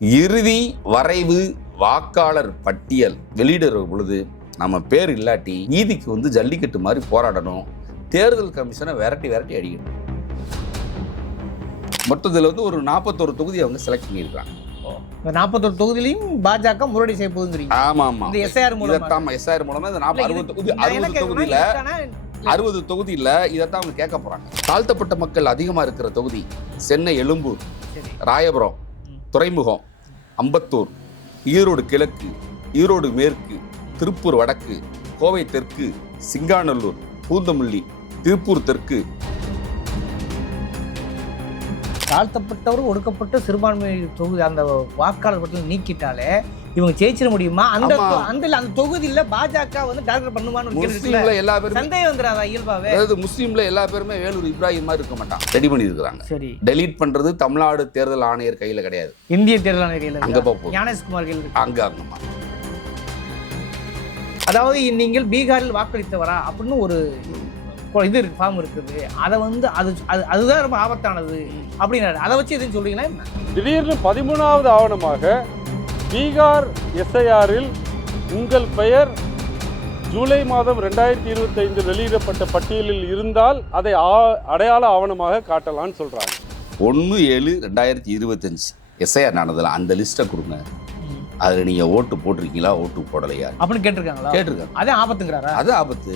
இறுதி வரைவு வாக்காளர் பட்டியல் வெளியிடுற பொழுது நம்ம பேர் இல்லாட்டி நீதிக்கு ஜல்லிக்கட்டு மாதிரி போராடணும். தேர்தல் கமிஷனை விரட்டி அடிக்கணும். மொத்தத்தில் ஒரு 41 தொகுதி அவங்க செலக்ட் பண்ணியிருக்காங்க. 41 தொகுதியிலையும் பாஜக முரடி செய்ய போகுதுங்கிறீங்க. ஆமா இந்த எஸ்ஐஆர் மூலமா எஸ்ஐஆர் மூலமா இந்த 60 தொகுதியில இதைத்தான் அவங்க கேட்க போறாங்க. தாழ்த்தப்பட்ட மக்கள் அதிகமா இருக்கிற தொகுதி சென்னை, எழும்பூர், ராயபுரம், துறைமுகம், அம்பத்தூர், ஈரோடு கிழக்கு, ஈரோடு மேற்கு, திருப்பூர் வடக்கு, கோவை தெற்கு, சிங்காநல்லூர், பூந்தமல்லி, திருப்பூர் தெற்கு. தாழ்த்தப்பட்டவர் ஒடுக்கப்பட்ட சிறுபான்மை தொகுதி அந்த வாக்காளர் பட்டியல் நீக்கிட்டாலே இவங்க ஜெயிச்சிட முடியுமா? அந்த தொகுதியில பாஜக டார்கெட் பண்ணுமான்னு முஸ்லீம்ல எல்லா பேரும் சந்தேகம் வந்துடாதா இயல்பாவே? அதாவது முஸ்லீம்ல எல்லா பேருமே வேலூர் இப்ராஹிம் மாதிரி இருக்க மாட்டாங்க. ரெடி பண்ணி இருக்காங்க. சரி, டெலீட் பண்றது தமிழ்நாடு தேர்தல் ஆணையர் கையில கிடையாது. இந்திய தேர்தல் ஆணையர் கையில. அங்க போகும் ஞானேஷ்குமார் கையில. அங்கம்மா. அதாவது நீங்கள் பீகாரில் வாக்களித்தவரா அப்படின்னு ஒரு இது இருக்கு, ஃபார்ம் இருக்குது. அதை அதுதான் ரொம்ப ஆபத்தானது அப்படின்னாரு. அதை வச்சு எதுவும் சொல்றீங்களா? திடீர்னு 13வது ஆவணமாக பீகார் எஸ்ஐஆரில் உங்கள் பெயர் ஜூலை மாதம் 2025 வெளியிடப்பட்ட பட்டியலில் இருந்தால் அதை அடையாள ஆவணமாக காட்டலாம்னு சொல்றாங்க. 1/7/2025 எஸ்ஐஆர் நடந்ததுல அந்த லிஸ்ட்டை கொடுங்க. அதில் நீங்கள் ஓட்டு போட்டிருக்கீங்களா, ஓட்டு போடலையா அப்படின்னு கேட்டிருக்காங்க. அதே ஆபத்துங்கிறாரா? அது ஆபத்து.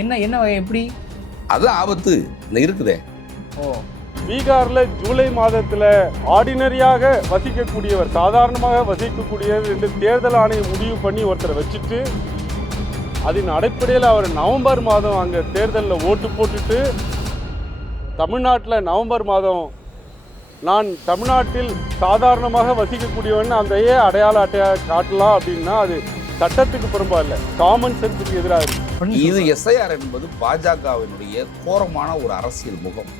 என்ன எப்படி? அது ஆபத்து இருக்குதே. பீகார்ல ஜூலை மாதத்துல ஆர்டினரியாக வசிக்கக்கூடியவர், சாதாரணமாக வசிக்கக்கூடியவர் என்று தேர்தல் ஆணையம் முடிவு பண்ணி ஒருத்தரை வச்சுட்டு அதன் அடிப்படையில் அவர் நவம்பர் மாதம் அங்கே தேர்தலில் ஓட்டு போட்டுட்டு தமிழ்நாட்டில் நவம்பர் மாதம் நான் தமிழ்நாட்டில் சாதாரணமாக வசிக்கக்கூடியவன் அந்த அடையாள அட்டையாக காட்டலாம் அப்படின்னா அது சட்டத்துக்கு புறம்பா இல்லை, காமன் சென்ஸுக்கு எதிராக இருக்கு. இது எஸ்ஐஆர் என்பது பாஜகவினுடைய கோரமான ஒரு அரசியல் முகம்.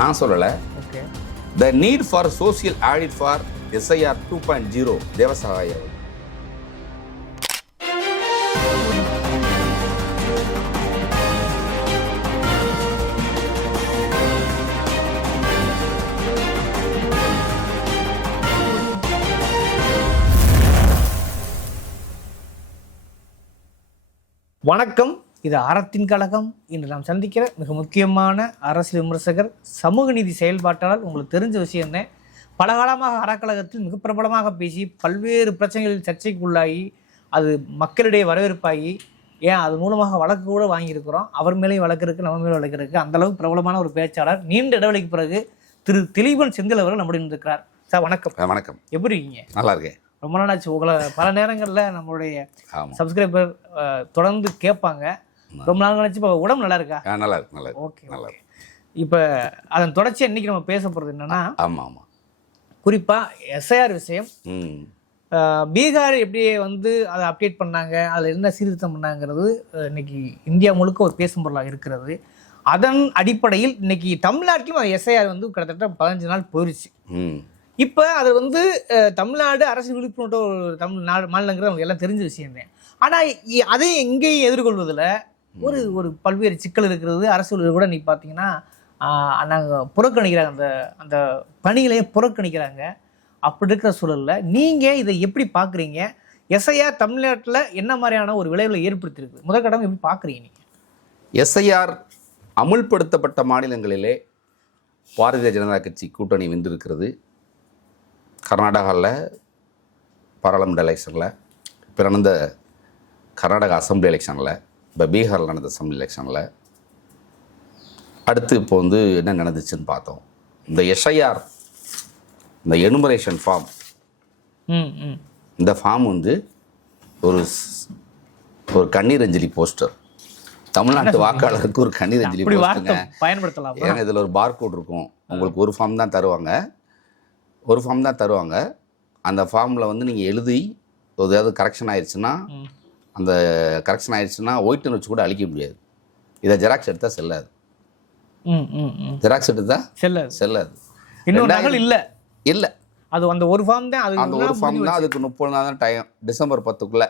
நான் சொல்லலை. The need for social audit for SIR 2.0 தேவசகாய. வணக்கம், இது அறத்தின் கழகம். இன்று நாம் சந்திக்கிற மிக முக்கியமான அரசியல் விமர்சகர், சமூக நீதி செயல்பாட்டாளர். உங்களுக்கு தெரிஞ்ச விஷயம் என்ன, பல காலமாக அறக்கழகத்தில் மிக பிரபலமாக பேசி பல்வேறு பிரச்சனைகளில் சர்ச்சைக்குள்ளாகி அது மக்களிடையே வரவேற்பாகி, ஏன் அது மூலமாக வழக்கு கூட வாங்கியிருக்கிறோம். அவர் மேலேயும் வழக்கு இருக்குது, நம்ம மேலே வழக்கு இருக்குது. அந்தளவுக்கு பிரபலமான ஒரு பேச்சாளர். நீண்ட இடைவெளிக்கு பிறகு திரு திலீபன் செந்தில் அவர்கள் நம்முடைய இருக்கிறார். சார் வணக்கம். வணக்கம். எப்படி இருக்கீங்க? நல்லா இருக்கேன். ரொம்ப நாளாச்சு. உங்களை பல நேரங்களில் நம்மளுடைய சப்ஸ்கிரைபர் தொடர்ந்து கேட்பாங்க. ரொம்ப நாள் கழிச்சு இப்போ உடம்பு நல்லா இருக்கா? நல்லா இருக்கு. நல்லா இருக்கு. ஓகே, நல்லா இருக்கு. இப்போ அதன் தொடர்ச்சி இன்னைக்கு நம்ம பேச போகிறது என்னன்னா, ஆமாம், குறிப்பாக எஸ்ஐஆர் விஷயம். பீகார் எப்படி அதை அப்டேட் பண்ணாங்க, அதில் என்ன சீர்திருத்தம் பண்ணாங்கிறது இன்னைக்கு இந்தியா முழுக்க ஒரு பேசும் பொருளாக இருக்கிறது. அதன் அடிப்படையில் இன்னைக்கு தமிழ்நாட்டிலும் அது எஸ்ஐஆர் கிட்டத்தட்ட 15 நாள் போயிடுச்சு. இப்போ அது தமிழ்நாடு அரசு விழிப்புணர்வு ஒரு தமிழ்நாடு மாநிலங்கிறது அவங்க எல்லாம் தெரிஞ்ச விஷயம் தான். ஆனால் அதை எங்கேயும் எதிர்கொள்வதில் ஒரு பல்வேறு சிக்கல் இருக்கிறது. அரசு கூட நீ பார்த்தீங்கன்னா நாங்கள் புறக்கணிக்கிறாங்க, அந்த பணிகளையே புறக்கணிக்கிறாங்க. அப்படி இருக்கிற சூழலில் நீங்கள் இதை எப்படி பார்க்குறீங்க? எஸ்ஐஆர் தமிழ்நாட்டில் என்ன மாதிரியான ஒரு விளைவுகளை ஏற்படுத்தியிருக்கு? முதற்கட்டம் எப்படி பார்க்குறீங்க நீங்கள்? எஸ்ஐஆர் அமுல்படுத்தப்பட்ட மாநிலங்களிலே பாரதிய ஜனதா கட்சி கூட்டணி வென்றிருக்கிறது. கர்நாடகாவில் பாராளுமன்ற எலெக்ஷனில், இப்போ நடந்த கர்நாடகா அசம்பிளி எலெக்ஷனில், இப்போ பீகாரில் நடந்த அசம்பிளி எலெக்ஷனில், அடுத்து இப்போ என்ன நடந்துச்சுன்னு பார்த்தோம். இந்த எஸ்ஐஆர், இந்த எனுமரேஷன் ஃபார்ம், இந்த ஃபார்ம் ஒரு கண்ணீர் அஞ்சலி போஸ்டர். தமிழ்நாட்டு வாக்காளருக்கு ஒரு கண்ணீர் அஞ்சலி போஸ்டருங்க. பயன்படுத்தலாம். ஏன்னா இதில் ஒரு பார்கோட் இருக்கும். உங்களுக்கு ஒரு ஃபார்ம் தான் தருவாங்க. அந்த ஃபார்மில் நீங்கள் எழுதி ஏதாவது கரெக்ஷன் ஆயிடுச்சுன்னா, அந்த கரெக்ஷன் ஆயிடுச்சுன்னா ஒயிட்டன் வச்சு கூட அழிக்க முடியாது. இதை ஜெராக்ஸ் எடுத்தால் செல்லாது. ஜெராக்ஸ் எடுத்தால் செல்லாது. இன்னொரு இல்லை, அது அந்த ஒரு ஃபார்ம் தான். அந்த ஒரு ஃபார்ம் தான். அதுக்கு 30 நாள் தான் டைம். டிசம்பர் 10க்குள்ளே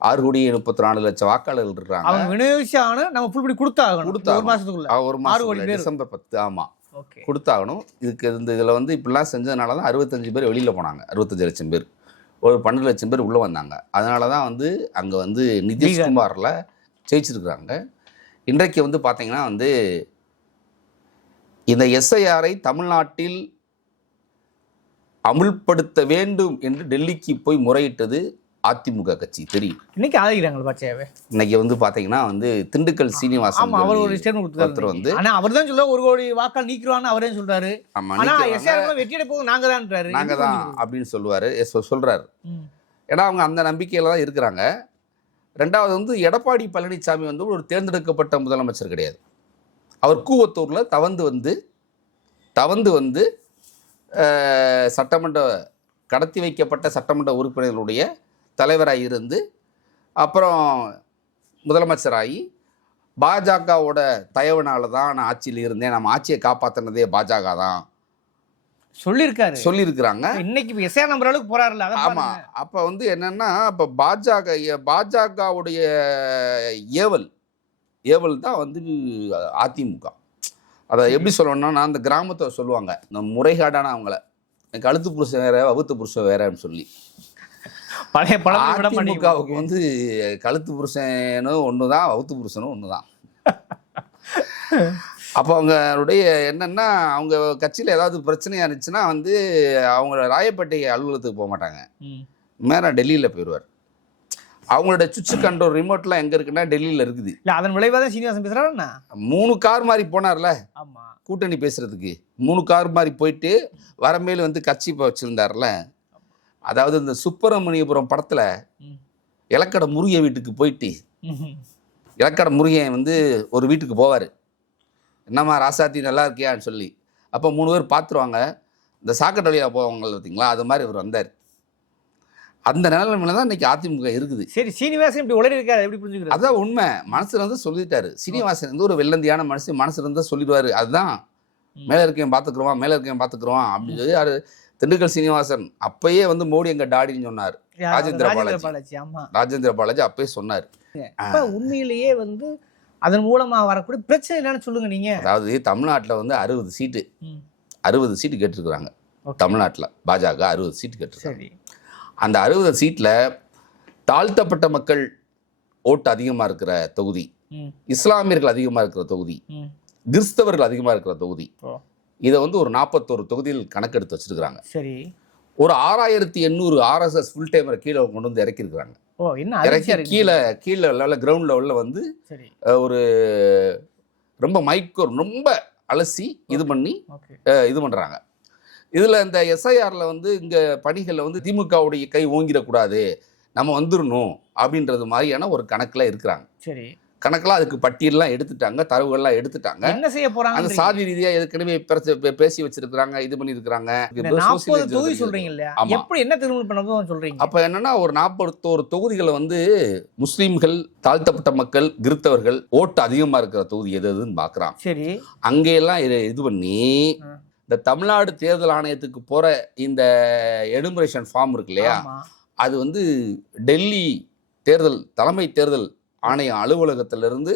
6,34,00,000 வாக்காளர்கள் இருக்காங்க. அவங்க விநியோகிச்சான நம்ம ஃபுல் படி கொடுத்தாகணும். ஒரு மாதத்துக்குள்ள ஒரு மாதம் டிசம்பர் 10. ஆமாம். ஓகே, கொடுத்தாகணும். இதில் வந்து இப்படிலாம் செஞ்சதுனால தான் 65 பேர் வெளியில் போனாங்க. 65 லட்சம் பேர், ஒரு 12 லட்சம் பேர் உள்ளே வந்தாங்க. அதனால தான் வந்து அங்கே வந்து நிதிஷ்குமாரில் ஜெயிச்சிருக்கிறாங்க. இன்றைக்கு வந்து பார்த்தீங்கன்னா வந்து இந்த எஸ்ஐஆரை தமிழ்நாட்டில் அமுல்படுத்த வேண்டும் என்று டெல்லிக்கு போய் முறையிட்டது அதிமுக கட்சி தெரியும். இன்னைக்கு ஆதரிக்கிறாங்க பாட்சியாவே. இன்னைக்கு வந்து பாத்தீங்கன்னா வந்து திண்டுக்கல் சீனிவாசன் அவர் ஒரு ஸ்டேட்மெண்ட் கொடுத்தாரு வந்து, ஆனா அவர் தான் சொல்ல 1 கோடி வாக்கால் நீக்கிடுவான்னு அவரே சொல்றாரு. ஆனா எஸ்ஆர் வெற்றியடை போகும் நாங்க தான்ன்றாரு. நாங்க தான் அப்படின்னு சொல்றாரு. ஏன்னா அவங்க அந்த நம்பிக்கையில தான் இருக்கிறாங்க. ரெண்டாவது வந்து எடப்பாடி பழனிசாமி வந்து ஒரு தேர்ந்தெடுக்கப்பட்ட முதலமைச்சர் கிடையாது. அவர் கூவத்தூர்ல தவந்து வந்து சட்டமன்ற கடத்தி வைக்கப்பட்ட சட்டமன்ற உறுப்பினர்களுடைய தலைவராக இருந்து அப்புறம் முதலமைச்சராகி பாஜகவோட தயவுனால தான் நான் ஆட்சியில் இருந்தேன், நம்ம ஆட்சியை காப்பாற்றினதே பாஜக தான் சொல்லியிருக்கிறாங்க. இன்னைக்கு எஸ்ஆர் நம்பர் அளவுக்கு போறாருல்ல. ஆமாம். அப்போ வந்து என்னன்னா இப்போ பாஜகவுடைய ஏவல் தான் வந்து அதிமுக. அதை எப்படி சொல்லணும்னா அந்த கிராமத்தை சொல்லுவாங்க, இந்த முறைகேடான அவங்கள கழுத்து புருஷன் வேற வகுத்து புருஷன் வேறன்னு சொல்லி. அதிமுகவுக்கு வந்து கழுத்து புருஷனும் ஒன்று தான், வகுத்து புருஷனும் ஒன்று தான். அப்போ அவங்களுடைய என்னன்னா அவங்க கட்சியில் ஏதாவது பிரச்சனையாக இருந்துச்சுன்னா வந்து அவங்க ராயப்பேட்டை அலுவலகத்துக்கு போக மாட்டாங்க, மேலே டெல்லியில் போயிடுவார். அவங்களோட சுவிட்ச் கண்ட்ரோல் ரிமோட்லாம் எங்கே இருக்குன்னா டெல்லியில் இருக்குது. அதன் விளைவாக தான் சீனிவாசன் பேசுகிறாருண்ணா. 3 கார் மாதிரி போனார்ல கூட்டணி பேசுறதுக்கு, 3 கார் மாதிரி போயிட்டு வரமேல வந்து கட்சி இப்போ வச்சுருந்தார்ல. அதாவது இந்த சுப்பிரமணியபுரம் படத்தில் இலக்கடை முருகன் வீட்டுக்கு போயிட்டு இலக்கடை முருகன் வந்து ஒரு வீட்டுக்கு போவார், என்னம்மா ராசாத்தி நல்லா இருக்கியான்னு சொல்லி. அப்போ 3 பேர் பார்த்துருவாங்க, இந்த சாக்கடை வழியாக போவாங்க பார்த்தீங்களா, அது மாதிரி இவர் வந்தார். அந்த நிலைமையில தான் இன்னைக்கு அதிமுக இருக்குது. சரி, சீனிவாசன் இப்படி உளறி இருக்காரு, எப்படி புரிஞ்சுக்கிறது? அதான் உண்மை. மனசுல இருந்து சொல்லிட்டாரு. சீனிவாசன் வந்து ஒரு வெள்ளந்தியான மனசுல இருந்தா சொல்லிடுவாரு. அதுதான் மேலே இருக்கேன் பார்த்துக்குருவான் அப்படின்னு சொல்லி யாரு திண்டுக்கல் சீனிவாசன் அப்பயே வந்து மோடி எங்க டாடின்னு சொன்னார். ராஜேந்திர பாலாஜி அப்பயே சொன்னார். உண்மையிலேயே வந்து அதன் மூலமா வரக்கூடிய பிரச்சனை என்னன்னு சொல்லுங்க நீங்க. அதாவது தமிழ்நாட்டில் வந்து 60 சீட்டு கேட்டிருக்கிறாங்க. தமிழ்நாட்டில் பாஜக 60 சீட்டு கேட்டிருக்காங்க. அந்த 60 சீட்டில் தாழ்த்தப்பட்ட மக்கள் ஓட்டு அதிகமாக இருக்கிற தொகுதி, இஸ்லாமியர்கள் அதிகமாக இருக்கிற தொகுதி, கிறிஸ்தவர்கள் அதிகமாக இருக்கிற தொகுதி, இதை வந்து ஒரு 41 தொகுதியில் கணக்கெடுத்து வச்சிருக்கிறாங்க. சரி, ஒரு 6800 RSS ஃபுல் டைமரை கீழே கொண்டு வந்து இறக்கிருக்கிறாங்க. இறக்கி கீழே லெவலில் கிரவுண்ட் லெவலில் வந்து ஒரு ரொம்ப அலசி இது பண்ணி இது பண்ணுறாங்க. இதில் இந்த எஸ்ஐஆரில் வந்து இங்கே பணிகளில் வந்து திமுகவுடைய கை ஓங்கிடக்கூடாது, நம்ம வந்துடணும் அப்படின்றது மாதிரியான ஒரு கணக்கில் இருக்கிறாங்க. சரி, கணக்கெல்லாம் அதுக்கு பட்டியலாம் எடுத்துட்டாங்க, தரவுகள்லாம் எடுத்துட்டாங்க. என்ன செய்ய போறாங்க? அந்த சாதி ரீதியாக ஏற்கனவே பேசி வச்சிருக்கிறாங்க, இது பண்ணியிருக்கிறாங்க. அப்போ என்னன்னா ஒரு 41 தொகுதிகளை வந்து முஸ்லீம்கள், தாழ்த்தப்பட்ட மக்கள், கிறிஸ்தவர்கள் ஓட்டு அதிகமாக இருக்கிற தொகுதி எதுன்னு பார்க்குறாங்க. சரி, அங்கெல்லாம் இது பண்ணி இந்த தமிழ்நாடு தேர்தல் ஆணையத்துக்கு போகிற இந்த எனுமரேஷன் ஃபார்ம் இருக்கு இல்லையா, அது வந்து டெல்லி தலைமை தேர்தல் ஆணைய அலுவலகத்திலிருந்து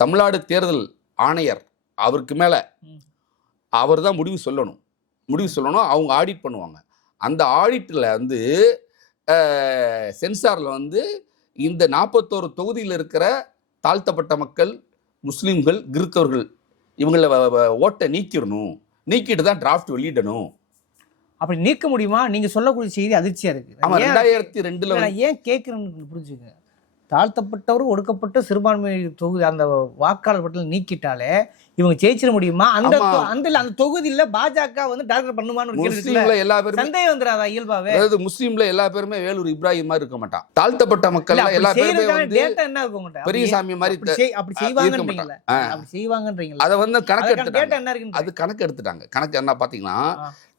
தமிழ்நாடு தேர்தல் ஆணையர் அவருக்கு மேலே அவர் தான் முடிவு சொல்லணும். அவங்க ஆடிட் பண்ணுவாங்க. அந்த ஆடிட்டில் வந்து சென்சாரில் வந்து இந்த 41 தொகுதியில் இருக்கிற தாழ்த்தப்பட்ட மக்கள், முஸ்லீம்கள், கிறிஸ்தவர்கள் இவங்கள ஓட்டை நீக்கிட்டு தான் டிராஃப்ட் வெளியிடணும். அப்படி நீக்க முடியுமா? நீங்க சொல்லக்கூடிய செய்தி அதிர்ச்சியா இருக்கு. ஆமா, 2002 நான் ஏன் கேட்கிறேன்னு புரிஞ்சுங்க. தாழ்த்தப்பட்டவர், ஒடுக்கப்பட்ட சிறுபான்மை தொகுதி அந்த வாக்காளர் பட்டியல் நீக்கிட்டாலே இவங்க ஜெயிச்சிட முடியுமா? அந்த தொகுதியில பாஜக வந்து டாக்டர் பண்ணுமான்னு சந்தேகம் வந்துடாதா இயல்பாவே? அதாவது முஸ்லீம்ல எல்லா பேருமே வேலூர் இப்ராஹிம் மாதிரி இருக்க மாட்டான். தாழ்த்தப்பட்ட மக்கள் எல்லா பேருமே என்ன இருக்க மாட்டாங்க, பெரியசாமி மாதிரி அப்படி செய்வாங்கன்றீங்களா? அதை வந்து கணக்கு எடுத்துட்டாங்க. கணக்கு என்ன பாத்தீங்கன்னா,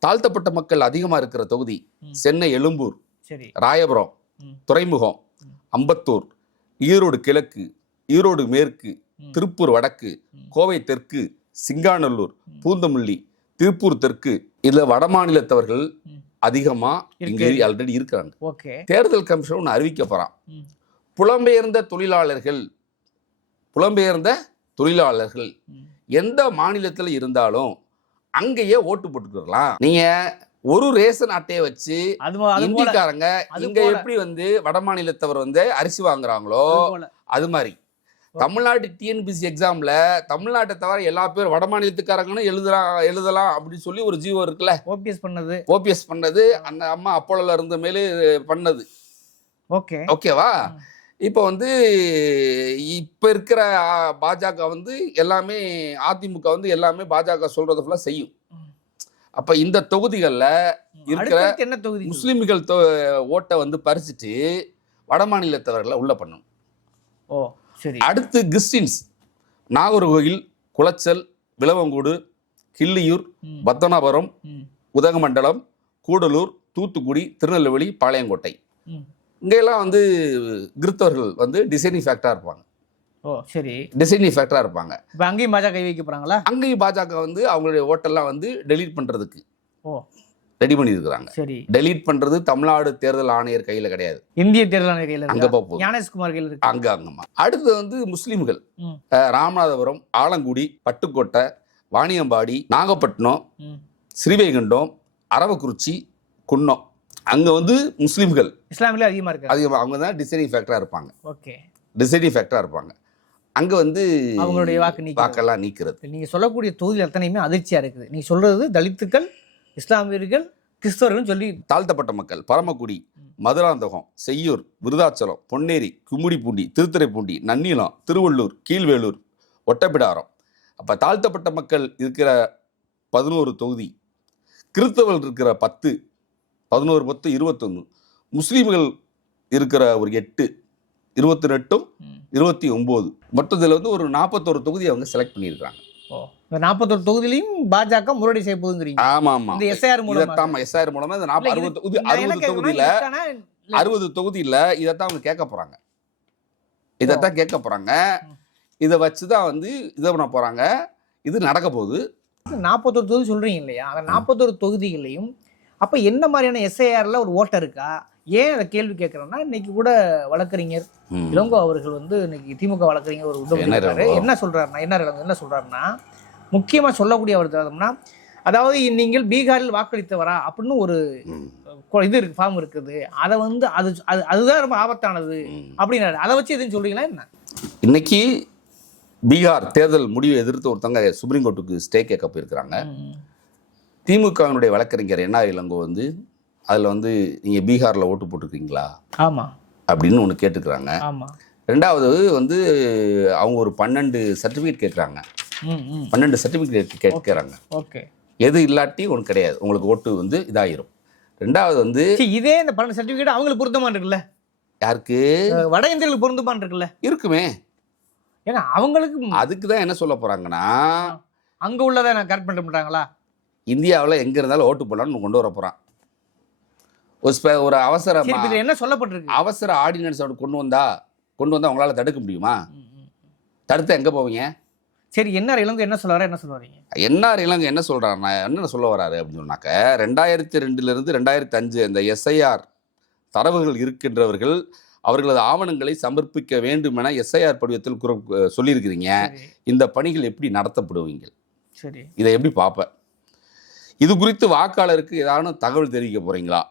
தாழ்த்தப்பட்ட மக்கள் அதிகமா இருக்கிற தொகுதி சென்னை எழும்பூர், ராயபுரம், துறைமுகம், அம்பத்தூர், ஈரோடு கிழக்கு, ஈரோடு மேற்கு, திருப்பூர் வடக்கு, கோவை தெற்கு, சிங்காநல்லூர், பூந்தமல்லி, திருப்பூர் தெற்கு, இதுல வடமாநிலத்தவர்கள் அதிகமா இங்க ஆல்ரெடி இருக்கிறாங்க. தேர்தல் கமிஷன் ஒன்று அறிவிக்க போறான். புலம்பெயர்ந்த தொழிலாளர்கள் எந்த மாநிலத்தில் இருந்தாலும் அங்கேயே ஓட்டு போட்டுக்கலாம். நீங்க ஒரு ரேஷன் அட்டையை வச்சு இந்திக்காரங்க இங்க எப்படி வந்து வட மாநிலத்தவர் வந்து அரிசி வாங்குறாங்களோ அது மாதிரி தமிழ்நாட்டு டிஎன்பிசி எக்ஸாம்ல தமிழ்நாட்டை தவிர எல்லா பேரும் வட மாநிலத்துக்காரங்கன்னு எழுதலாம் அப்படின்னு சொல்லி ஒரு ஜீவோ இருக்குல்ல, ஓபிஎஸ் பண்ணது அந்த அம்மா அப்போல இருந்த மேலே பண்ணது. ஓகேவா? இப்போ வந்து இப்போ இருக்கிற பாஜக வந்து எல்லாமே அதிமுக வந்து எல்லாமே பாஜக சொல்றதை ஃபுல்லாக செய்யும். அப்போ இந்த தொகுதிகளில் இருக்கிற முஸ்லிம்கள் ஓட்டை வந்து பறிச்சுட்டு வட மாநிலத்தவர்களை உள்ள பண்ணும். அடுத்து கிறிஸ்டின்ஸ் நாகர்கோவில், குளச்சல், விளவங்கோடு, கிள்ளியூர், பத்தனாபுரம், உதகமண்டலம், கூடலூர், தூத்துக்குடி, திருநெல்வேலி, பாளையங்கோட்டை இங்கெல்லாம் வந்து கிறிஸ்தவர்கள் வந்து டிசைனிங் ஃபேக்டரா இருப்பாங்க. டிசைனிங் ஃபேக்டரா இருப்பாங்க. அங்கேயும் பாஜக கை வைக்க போறாங்களா? அங்கேயும் பாஜக வந்து அவங்களுடைய ஓட்டெல்லாம் வந்து டெலீட் பண்றதுக்கு ரெடி பண்ணியிருக்கிறாங்க. டெலீட் பண்றது தமிழ்நாடு தேர்தல் ஆணையர் கையில கிடையாது, இந்திய தேர்தல் ஆணையர் கையில அங்க போகும், ஞானேஷ்குமார் கையில இருக்கு. அங்கம்மா. அடுத்து வந்து முஸ்லீம்கள் ராமநாதபுரம், ஆலங்குடி, பட்டுக்கோட்டை, வாணியம்பாடி, நாகப்பட்டினம், ஸ்ரீவைகுண்டம், அரவக்குறிச்சி, குன்னம் அங்க வந்து முஸ்லீம்கள் இஸ்லாமில அதிகமா இருக்கு. அதிகமாக அவங்க தான் டிசைனிங் ஃபேக்டரா இருப்பாங்க. டிசைனிங் ஃபேக்டரா இருப்பாங்க. அங்க வந்து அவங்களுடைய வாக்கெல்லாம் நீக்கிறது. நீங்க சொல்லக்கூடிய தொகுதி அத்தனையுமே அதிர்ச்சியா இருக்குது. நீங்க சொல்றது தலித்துக்கள், இஸ்லாமியர்கள், கிறிஸ்தவர்கள் சொல்லி தாழ்த்தப்பட்ட மக்கள் பரமக்குடி, மதுராந்தகம், செய்யூர், விருதாச்சலம், பொன்னேரி, கும்மிடிப்பூண்டி, திருத்துறைப்பூண்டி, நன்னிலம், திருவள்ளூர், கீழ்வேலூர், ஒட்டப்பிடாரம். அப்ப தாழ்த்தப்பட்ட மக்கள் இருக்கிற 11 தொகுதி, கிறிஸ்தவர்கள் இருக்கிற 10, 11 10 21, முஸ்லீம்கள் இருக்கிற ஒரு 8, 28, 29 மொத்தத்தில் வந்து ஒரு 41 தொகுதி அவங்க செலக்ட் பண்ணியிருக்காங்க. 41 தொகுதியிலையும் பாஜக முரடி செய்ய போகுதுங்கிறீங்க? ஆமா ஆமா, இந்த எஸ்ஐஆர் மூலமா. எஸ்ஐஆர் மூலமா இந்த 60 தொகுதியில இதைத்தான் அவங்க கேட்க போறாங்க. இதைத்தான் கேட்க போறாங்க. இதை வச்சுதான் வந்து இதை பண்ண போறாங்க. இது நடக்க போகுது. 41 தொகுதி சொல்றீங்க இல்லையா? அந்த 41 தொகுதிகளையும் அப்ப என்ன மாதிரியான எஸ்ஐஆர்ல ஒரு ஓட்டர் இருக்கா? ஏன் அதை கேள்வி கேட்கறேன்னா, இன்னைக்கு கூட வழக்கறிஞர் இளங்கோ அவர்கள் வந்து இன்னைக்கு திமுக வழக்கறிஞர் ஒரு என்ன சொல்றாருன்னா, என்ன சொல்றாருன்னா, முக்கியமா சொல்லக்கூடிய அவர் அதாவது நீங்கள் பீகாரில் வாக்களித்தவரா அப்படின்னு ஒரு இது இருக்கு, ஃபார்ம் இருக்குது. அதை வந்து அதுதான் ரொம்ப ஆபத்தானது அப்படின்னாரு. அதை வச்சு எதுவும் சொல்றீங்களா என்ன? இன்னைக்கு பீகார் தேர்தல் முடிவை எதிர்த்து ஒருத்தவங்க சுப்ரீம் கோர்ட்டுக்கு ஸ்டே கேட்க போயிருக்கிறாங்க. திமுகவினுடைய வழக்கறிஞர் என்ன இளங்கோ வந்து அதில் வந்து நீங்கள் பீகாரில் ஓட்டு போட்டுருக்கீங்களா அப்படின்னு ஒன்று கேட்டுக்கிறாங்க. ரெண்டாவது வந்து அவங்க ஒரு 12 சர்டிஃபிகேட் கேட்குறாங்க. 12 சர்டிஃபிகேட் கேட்குறாங்க. எது இல்லாட்டி ஒன்று கிடையாது, உங்களுக்கு ஓட்டு வந்து இதாகிரும். ரெண்டாவது வந்து இதே இந்த 12 சர்டிஃபிகேட் அவங்களுக்கு பொருத்தமான இருக்குல்ல? யாருக்கு? வட இந்தியர்களுக்கு பொருத்தமான இருக்குல்ல? இருக்குமே. ஏன்னா அவங்களுக்கு அதுக்கு தான் என்ன சொல்ல போகிறாங்கன்னா, அங்கே உள்ளதை நான் கரெக்ட் பண்ண மாட்டாங்களா? இந்தியாவில் எங்கே இருந்தாலும் ஓட்டு போடலான்னு கொண்டு வர போகிறான். ஒரு அவசர என்ன சொல்லப்பட்டிருக்கு, அவசர ஆர்டினன்ஸ் கொண்டு வந்தா உங்களால் தடுக்க முடியுமா? தடுத்தா எங்கே போவீங்க? சரி, என்ஆர் இளங்கோ என்ன சொல்லுவாரீங்க? என்ஆர் இளங்கோ என்ன சொல்கிறாருன்னா, என்ன சொல்ல வராரு அப்படின்னு சொன்னாக்க, 2002 2005 இந்த எஸ்ஐஆர் தரவுகள் இருக்கின்றவர்கள் அவர்களது ஆவணங்களை சமர்ப்பிக்க வேண்டும் என எஸ்ஐஆர் படிவத்தில் சொல்லியிருக்கிறீங்க. இந்த பணிகள் எப்படி நடத்தப்படுவீங்க? சரி, இதை எப்படி பார்ப்ப? இது குறித்து வாக்காளருக்கு ஏதாவது தகவல் தெரிவிக்க போறீங்களா?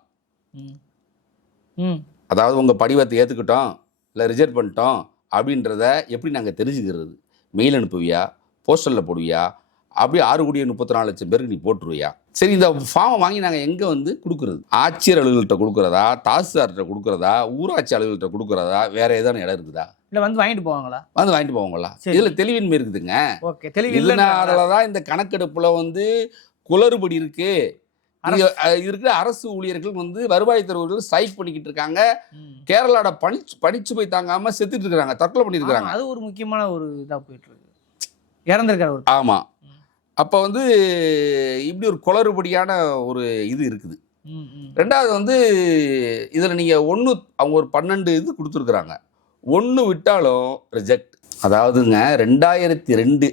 அதாவது உங்கள் படிவத்தை ஏற்றுக்கிட்டோம் இல்லை ரிஜெக்ட் பண்ணிட்டோம் அப்படின்றத எப்படி நாங்கள் தெரிஞ்சுக்கிறது? மெயில் அனுப்புவியா, போஸ்டலில் போடுவியா, அப்படியே 6,34,00,000 பேருக்கு நீ போட்டுருவியா? சரி, இந்த ஃபார்மை வாங்கி நாங்கள் எங்கே வந்து கொடுக்குறது? ஆட்சியர் அலுவலர்கிட்ட கொடுக்குறதா, தாசில்தார்கிட்ட கொடுக்குறதா, ஊராட்சி அலுவலர்கிட்ட கொடுக்குறதா, வேற ஏதாவது இடம் இருக்குதா? இல்லை வந்து வாங்கிட்டு போவாங்களா? இதில் தெளிவின்மை இருக்குதுங்க. இதனாலதான் இந்த கணக்கெடுப்புல வந்து குளறுபடி இருக்கு. இருக்கிற அரசு ஊழியர்கள் வந்து வருவாய் தருவர்கள் ஸ்ட்ரைக் பண்ணிக்கிட்டு இருக்காங்க. கேரளாவோட பனிச்சு போய் தாங்காம செத்துட்டு இருக்காங்க, தற்கொலை பண்ணிருக்காங்க. அது ஒரு முக்கியமான ஒரு இதா போயிட்டு இருக்கு, இறந்திருக்காரு. ஆமா, அப்ப வந்து இப்படி ஒரு குளறுபடியான ஒரு இது இருக்குது. ரெண்டாவது வந்து இதுல நீங்க அவங்க ஒரு 12 இது கொடுத்துருக்குறாங்க. 1 விட்டாலும் ரிஜெக்ட். அதாவதுங்க 2002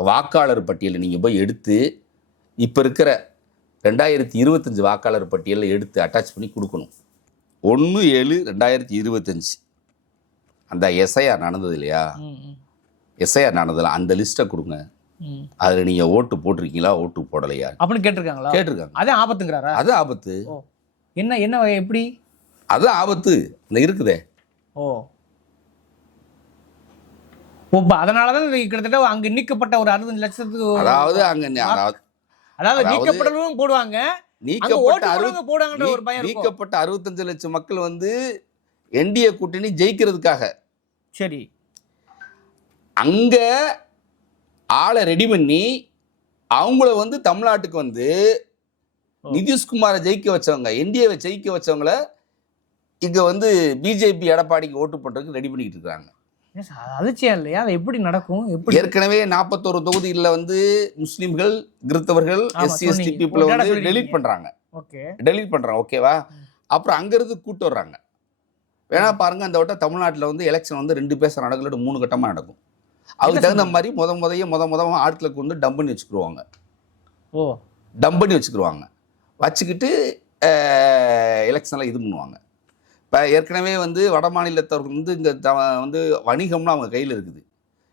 வாக்காளர் பட்டியலை நீங்கள் போய் எடுத்து இப்போ இருக்கிற 2025 வாக்காளர் பட்டியலில் எடுத்து அட்டாச் பண்ணி கொடுக்கணும். 1/7/2025 அந்த எஸ்ஐஆர் நடந்தது இல்லையா? எஸ்ஐஆர் நடந்ததில்ல, அந்த லிஸ்ட்டை கொடுங்க. அதுல நீங்க ஓட்டு போட்டிருக்கீங்களா ஓட்டு போடலையா அப்படின்னு கேட்டிருக்காங்களா? கேட்டிருக்காங்க. அதான் ஆபத்துங்கிறாரா? அது ஆபத்து. என்ன எப்படி? அதுதான் ஆபத்து இருக்குதே. ஓ, அதனாலதான் கிட்டத்தட்ட அங்க நீக்கப்பட்ட ஒரு 60 லட்சத்துக்கு, அதாவது அங்க அதாவது நீக்கப்பட்டவங்களும் போடுவாங்க, நீக்கப்பட்ட 65 லட்சம் மக்கள் வந்து என்டிஏ கூட்டணி ஜெயிக்கிறதுக்காக சரி அங்க ஆளை ரெடி பண்ணி அவங்கள வந்து தமிழ்நாட்டுக்கு வந்து நிதிஷ்குமாரை ஜெயிக்க வச்சவங்க, என்டிஏவை ஜெயிக்க வச்சவங்கள இங்க வந்து பிஜேபி எடப்பாடிக்கு ஓட்டு பண்றதுக்கு ரெடி பண்ணிட்டு இருக்காங்க. அதிர்ச்சியா இல்லையா? அது எப்படி நடக்கும்? எப்படி? ஏற்கனவே 41 தொகுதியில் வந்து முஸ்லிம்கள், கிறிஸ்தவர்கள், எஸ்சி எஸ்டி பீப்புளை வந்து டெலீட் பண்றாங்க. ஓகேவா? அப்புறம் அங்கிருந்து கூட்டு வர்றாங்க. வேணா பாருங்க, அந்த வட்டம் தமிழ்நாட்டில் வந்து எலெக்ஷன் வந்து 2 பேச நடக்கல, 3 கட்டமாக நடக்கும். அதுக்கு தகுந்த மாதிரி முத ஆட்களை கொண்டு டம்ப் பண்ணி வச்சுக்கிடுவாங்க. டம்ப் பண்ணி வச்சுக்கிடுவாங்க. வச்சுக்கிட்டு எலெக்ஷனில் இது பண்ணுவாங்க. இப்போ ஏற்கனவே வந்து வட மாநிலத்தவர்கள் வந்து இங்கே வந்து வணிகம்லாம் அவங்க கையில் இருக்குது.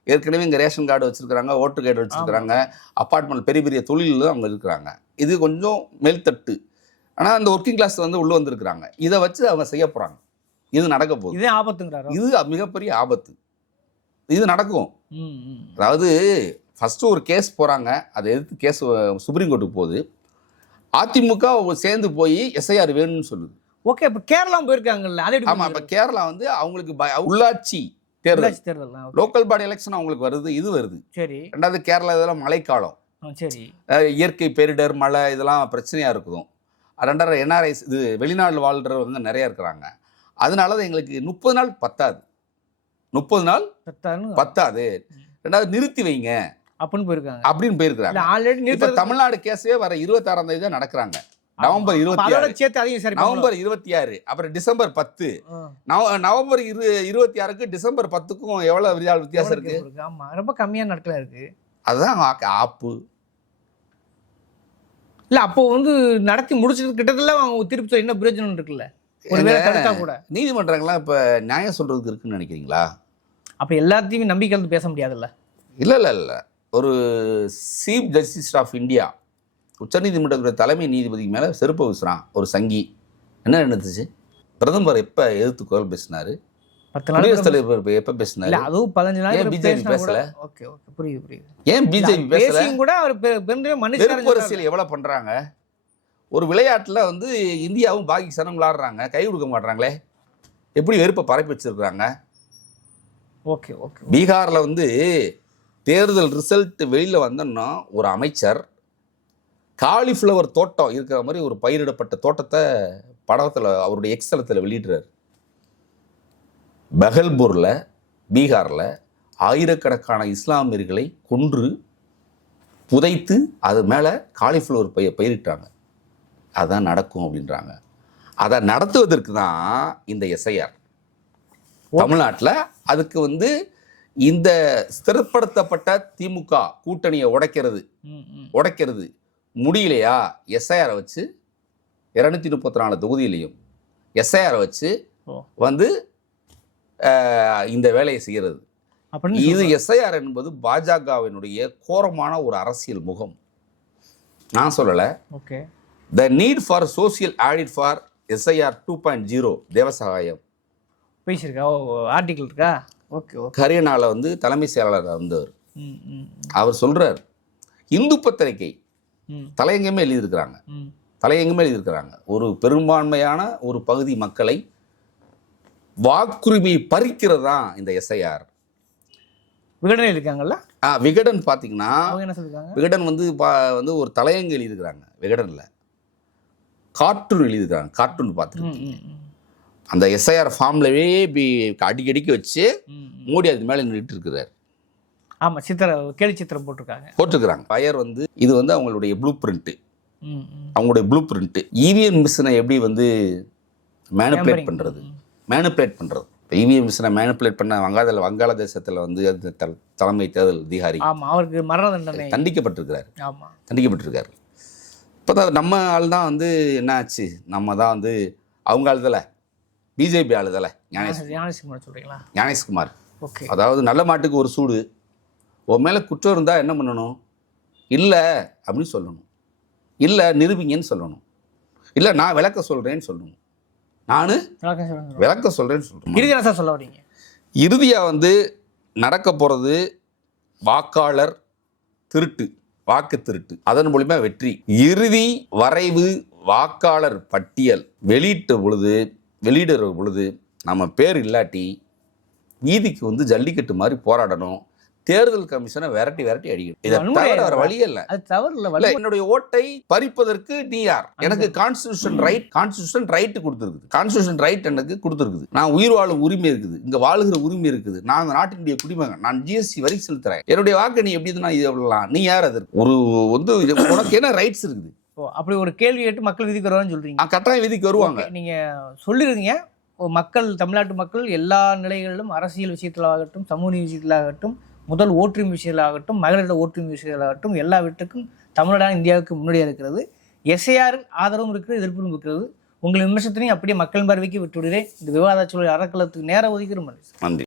ஏற்கனவே இங்கே ரேஷன் கார்டு வச்சுருக்கிறாங்க, ஓட்டர் கார்டு வச்சுருக்கிறாங்க, அப்பார்ட்மெண்ட் பெரிய பெரிய தொழிலில் அவங்க இருக்கிறாங்க. இது கொஞ்சம் மேல்தட்டு. ஆனால் அந்த ஒர்க்கிங் கிளாஸ் வந்து உள்ளே வந்திருக்கிறாங்க. இதை வச்சு அவங்க செய்ய போகிறாங்க. இது நடக்க போகுது. இதே ஆபத்துங்கிறாரு. இது மிகப்பெரிய ஆபத்து. இது நடக்கும். அதாவது ஃபஸ்ட்டு ஒரு கேஸ் போகிறாங்க, அதை எதிர்த்து கேஸ் சுப்ரீம் கோர்ட்டுக்கு போகுது. அதிமுக சேர்ந்து போய் எஸ்ஐஆர் வேணும்னு சொல்லுது. ஓகே, இப்போ கேரளா போயிருக்காங்கல்ல, அதே. ஆமாம், இப்போ கேரளா வந்து அவங்களுக்கு உள்ளாட்சி தேர்தல், லோக்கல் பாடி எலெக்ஷன் அவங்களுக்கு வருது, இது வருது. சரி. ரெண்டாவது கேரளா இதெல்லாம் மழைக்காலம். சரி. இயற்கை பேரிடர், மழை இதெல்லாம் பிரச்சனையாக இருக்குதும். ரெண்டாவது என்ஆர்ஐஸ், இது வெளிநாடு வாழ்றவங்க நிறையா இருக்கிறாங்க. அதனால தான் எங்களுக்கு 30 நாள் பத்தாது. 30 நாள் பத்தாது. ரெண்டாவது நிறுத்தி வைங்க அப்படின்னு போயிருக்காங்க. இப்போ தமிழ்நாடு கேஸே வர 26ஆம் தேதி தான் நடக்கிறாங்க. நவம்பர் 26, அப்புறம் டிசம்பர் 10, நவம்பர் 26க்கு டிசம்பர் 10க்கும் எவ்வளவு வித்தியாசம் இருக்கு? ரொம்ப கம்மியான நாட்களா இருக்கு. அதுதான் ஆப்பு. இல்ல, அப்போ வந்து நடத்தி முடிச்சது கிட்டத்தட்ட அவங்க திருப்பி என்ன பிரயோஜனம் இருக்குல்ல? கூட நீதிமன்றங்கள்லாம் இப்ப நியாயம் சொல்றதுக்கு இருக்குன்னு நினைக்கிறீங்களா? அப்ப எல்லாத்தையும் நம்பிக்கை வந்து பேச முடியாதுல்ல? இல்ல. ஒரு சீஃப் ஜஸ்டிஸ் ஆஃப் இந்தியா, உச்சநீதிமன்றத்துடைய தலைமை நீதிபதி மேலே செருப்பை வீசுறான் ஒரு சங்கி. என்ன நடந்துச்சு? பிரதமர் எப்போ எதிர்த்து குரல் பேசினாரு? குடியரசுத் தலைவர் எப்போ பேசினாரு? அதுவும் 15 நாள். ஏன் பிஜேபி பேசல? புரியுது. ஏன் பிஜேபி பேசல? கூட அவர் வெறுப்பு அரசியல் எவ்வளவு பண்றாங்க? ஒரு விளையாட்டில் வந்து இந்தியாவும் பாகிஸ்தானும் விளையாடுறாங்க, கை கொடுக்க மாட்டாங்களே, எப்படி வெறுப்பை பரப்பி வச்சிருக்கிறாங்க? பீகாரில் வந்து தேர்தல் ரிசல்ட் வெளியில் வந்தோன்னா ஒரு அமைச்சர் காலிஃப்ளவர் தோட்டம் இருக்கிற மாதிரி ஒரு பயிரிடப்பட்ட தோட்டத்தை படத்தில் அவருடைய எக்ஸ்தலத்தில் வெளியிடுறார். பகல்பூரில், பீகாரில் ஆயிரக்கணக்கான இஸ்லாமியர்களை கொன்று புதைத்து அது மேலே காலிஃப்ளவர் பயிரிட்டாங்க. அதான் நடக்கும் அப்படின்றாங்க. அதை நடத்துவதற்கு தான் இந்த எஸ்ஐஆர் தமிழ்நாட்டில். அதுக்கு வந்து இந்த ஸ்திரப்படுத்தப்பட்ட திமுக கூட்டணியை உடைக்கிறது முடியலையா? எஸ்ஐஆரை வச்சு 234 தொகுதியிலையும் எஸ்ஐஆரை வச்சு வந்து இந்த வேலையை செய்கிறது. இது எஸ்ஐஆர் என்பது பாஜகவினுடைய கோரமான ஒரு அரசியல் முகம். நான் சொல்லலை. The need for social audit for SIR 2.0 Devasahayam article இருக்கா? ஹரியானாவில் வந்து தலைமை செயலாளர் வந்தவர். அவர் சொல்றார், இந்து பத்திரிகை தலையங்கமே எழுதியிருக்கிறாங்க. ஒரு பெரும்பான்மையான ஒரு பகுதி மக்களை வாக்குரிமையை பறிக்கிறது தான் இந்த எஸ்ஐஆர். விகடன் இருக்காங்கல்ல? விகடன் பார்த்தீங்கன்னா, விகடன் வந்து ஒரு தலையங்க எழுதியிருக்கிறாங்க. விகடன்ல கார்ட்டூன் எழுதியிருக்காங்க. கார்ட்டூன் பார்த்துருக்கீங்க? அந்த எஸ்ஐஆர் ஃபார்ம்லவே அடிக்கடிக்கு வச்சு மோடி அது மேலே நின்றுட்டு இருக்கிறார். ஆமாம், கேலி சித்திரம் போட்டிருக்கிறாங்க. பயர் வந்து இது வந்து அவங்களுடைய ப்ளூ பிரிண்ட்டு. இவிஎம் மிஷினை எப்படி வந்து மேனிப்புலேட் பண்ணுறது. இப்போ இவிஎம் மிஷினை மேனிப்புலேட் பண்ண வங்காளதேசத்தில் வந்து அது தலைமை தேர்தல் அதிகாரி அவருக்கு மரண தண்டனை தண்டிக்கப்பட்டிருக்காரு. இப்போ தான் நம்ம ஆள் தான் வந்து என்ன ஆச்சு, நம்ம தான் வந்து அவங்க ஆளுதலை, பிஜேபி ஆளுதலை ஞானேஷ்குமார். அதாவது நல்ல மாட்டுக்கு ஒரு சூடு, உன் மேலே குற்றம் இருந்தால் என்ன பண்ணணும்? இல்லை அப்படின்னு சொல்லணும், இல்லை நிரூபிங்கன்னு சொல்லணும், இல்லை நான் விளக்க சொல்கிறேன்னு சொல்லணும், நான் விளக்க சொல்கிறேன்னு சொல்லணும். இறுதியாக சார் சொல்ல வரீங்க? இறுதியாக வந்து நடக்க போகிறது வாக்காளர் திருட்டு, வாக்கு திருட்டு, அதன் மூலிமா வெற்றி. இறுதி வரைவு வாக்காளர் பட்டியல் வெளியிடுற பொழுது நம்ம பேர் இல்லாட்டி வீதிக்கு வந்து ஜல்லிக்கட்டு மாதிரி போராடணும், தேர்தல் கமிஷனை விரட்டி அடிக்கணும். இதை தவிர வேற வழியே இல்லை. அது தவறு இல்லை. என்னுடைய ஓட்டை பறிப்பதற்கு நீ யார்? எனக்கு கான்ஸ்டிடியூஷன் ரைட் கொடுத்துருக்குது. கான்ஸ்டிடியூஷன் ரைட் எனக்கு கொடுத்துருக்குது. நான் உயிர் வாழும் உரிமை இருக்குது, இங்க வாழுகிற உரிமை இருக்குது, நான் அந்த நாட்டினுடைய குடிமகன், நான் ஜிஎஸ்டி வரி செலுத்துறேன், என்னுடைய வாக்கு நீ எப்படி நான் இதெல்லாம் நீ யார்? அதற்கு ஒரு வந்து உனக்கு என்ன ரைட்ஸ் இருக்குது? அப்படி ஒரு கேள்வி கேட்டு மக்கள் விதிக்கு வருவான்னு சொல்றீங்க? கட்டாயம் விதிக்கு வருவாங்க. நீங்க சொல்லிருக்கீங்க மக்கள், தமிழ்நாட்டு மக்கள் எல்லா நிலைகளிலும், அரசியல் விஷயத்திலாகட்டும், சமூக விஷயத்திலாகட்டும், முதல் ஓட்டுரிமை விஷயங்களாகட்டும், மகளிரோட ஓட்டுரிமை விஷயங்களாகட்டும், எல்லா வீட்டுக்கும் தமிழ்நாடு இந்தியாவுக்கு முன்னாடியாக இருக்கிறது. எஸ்ஐஆர் ஆதரவும் இருக்கிறது, எதிர்ப்பும் இருக்கிறது. உங்கள் விமர்சனத்தையும் அப்படியே மக்கள் பார்வைக்கு விட்டு விடுகிறேன். இந்த விவாத சூழல் அறக்கலத்துக்கு நேரம் ஒதுக்கிறோம். நன்றி.